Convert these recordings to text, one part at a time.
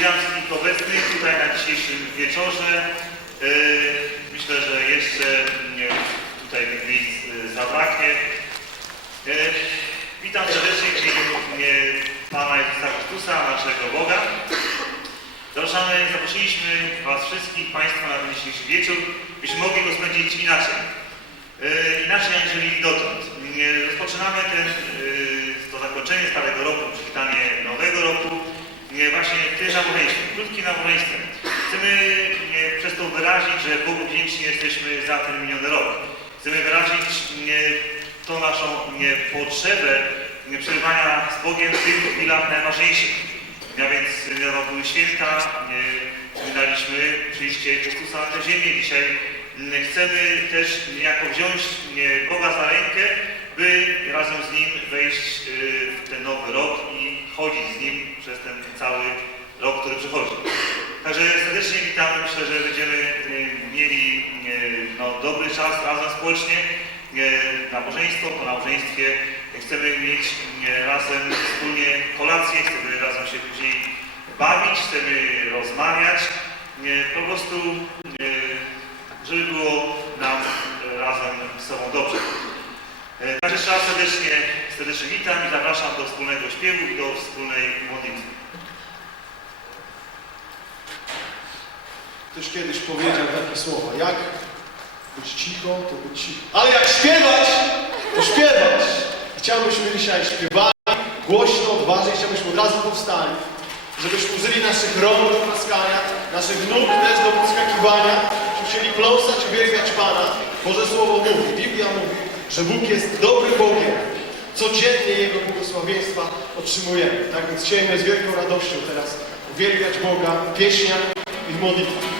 Witam wszystkich obecnych tutaj na dzisiejszym wieczorze. E, Myślę, że jeszcze nie, tutaj miejsc e, zabraknie. E, Witam serdecznie Pana Jezusa Chrystusa, naszego Boga. Zapraszamy, zaprosiliśmy Was wszystkich, Państwa na ten dzisiejszy wieczór, byśmy mogli go spędzić inaczej. Inaczej aniżeli dotąd. Rozpoczynamy ten, to zakończenie starego roku, przywitanie nowego roku, właśnie tym nabożeństwem, krótkim nabożeństwem. Chcemy e, przez to wyrazić, że Bogu wdzięczni jesteśmy za ten miniony rok. Chcemy wyrazić e, tą naszą e, potrzebę e, przebywania z Bogiem w tych chwilach najważniejszych. A więc niedawno były święta, e, wspominaliśmy przyjście Chrystusa na tę ziemię. Dzisiaj chcemy też niejako wziąć e, Boga za rękę, by razem z Nim wejść e, w ten nowy rok i chodzić z Nim przez ten cały rok, który przychodzi. Także serdecznie witamy. Myślę, że będziemy e, mieli e, no, dobry czas razem społecznie. E, Nabożeństwo, po nabożeństwie chcemy mieć razem wspólnie kolację, chcemy razem się później bawić, chcemy rozmawiać. Po prostu, żeby było nam razem z sobą dobrze. Także jeszcze raz serdecznie, serdecznie witam i zapraszam do wspólnego śpiewu i do wspólnej modlitwy. Ktoś kiedyś powiedział takie słowa, jak być cicho, to być cicho. Ale jak śpiewać, to śpiewać. Chciałbym, byśmy dzisiaj śpiewali głośno, odważnie, chciałbyśmy od razu powstali, żebyśmy użyli naszych rąk do klaskania, naszych nóg też do podskakiwania, żebyśmy chcieli pląsać, uwielbiać Pana. Boże Słowo mówi, Biblia mówi, że Bóg jest dobrym Bogiem. Codziennie Jego błogosławieństwa otrzymujemy. Tak więc chcielibyśmy z wielką radością teraz uwielbiać Boga w pieśniach i w modlitwach.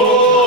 Lord.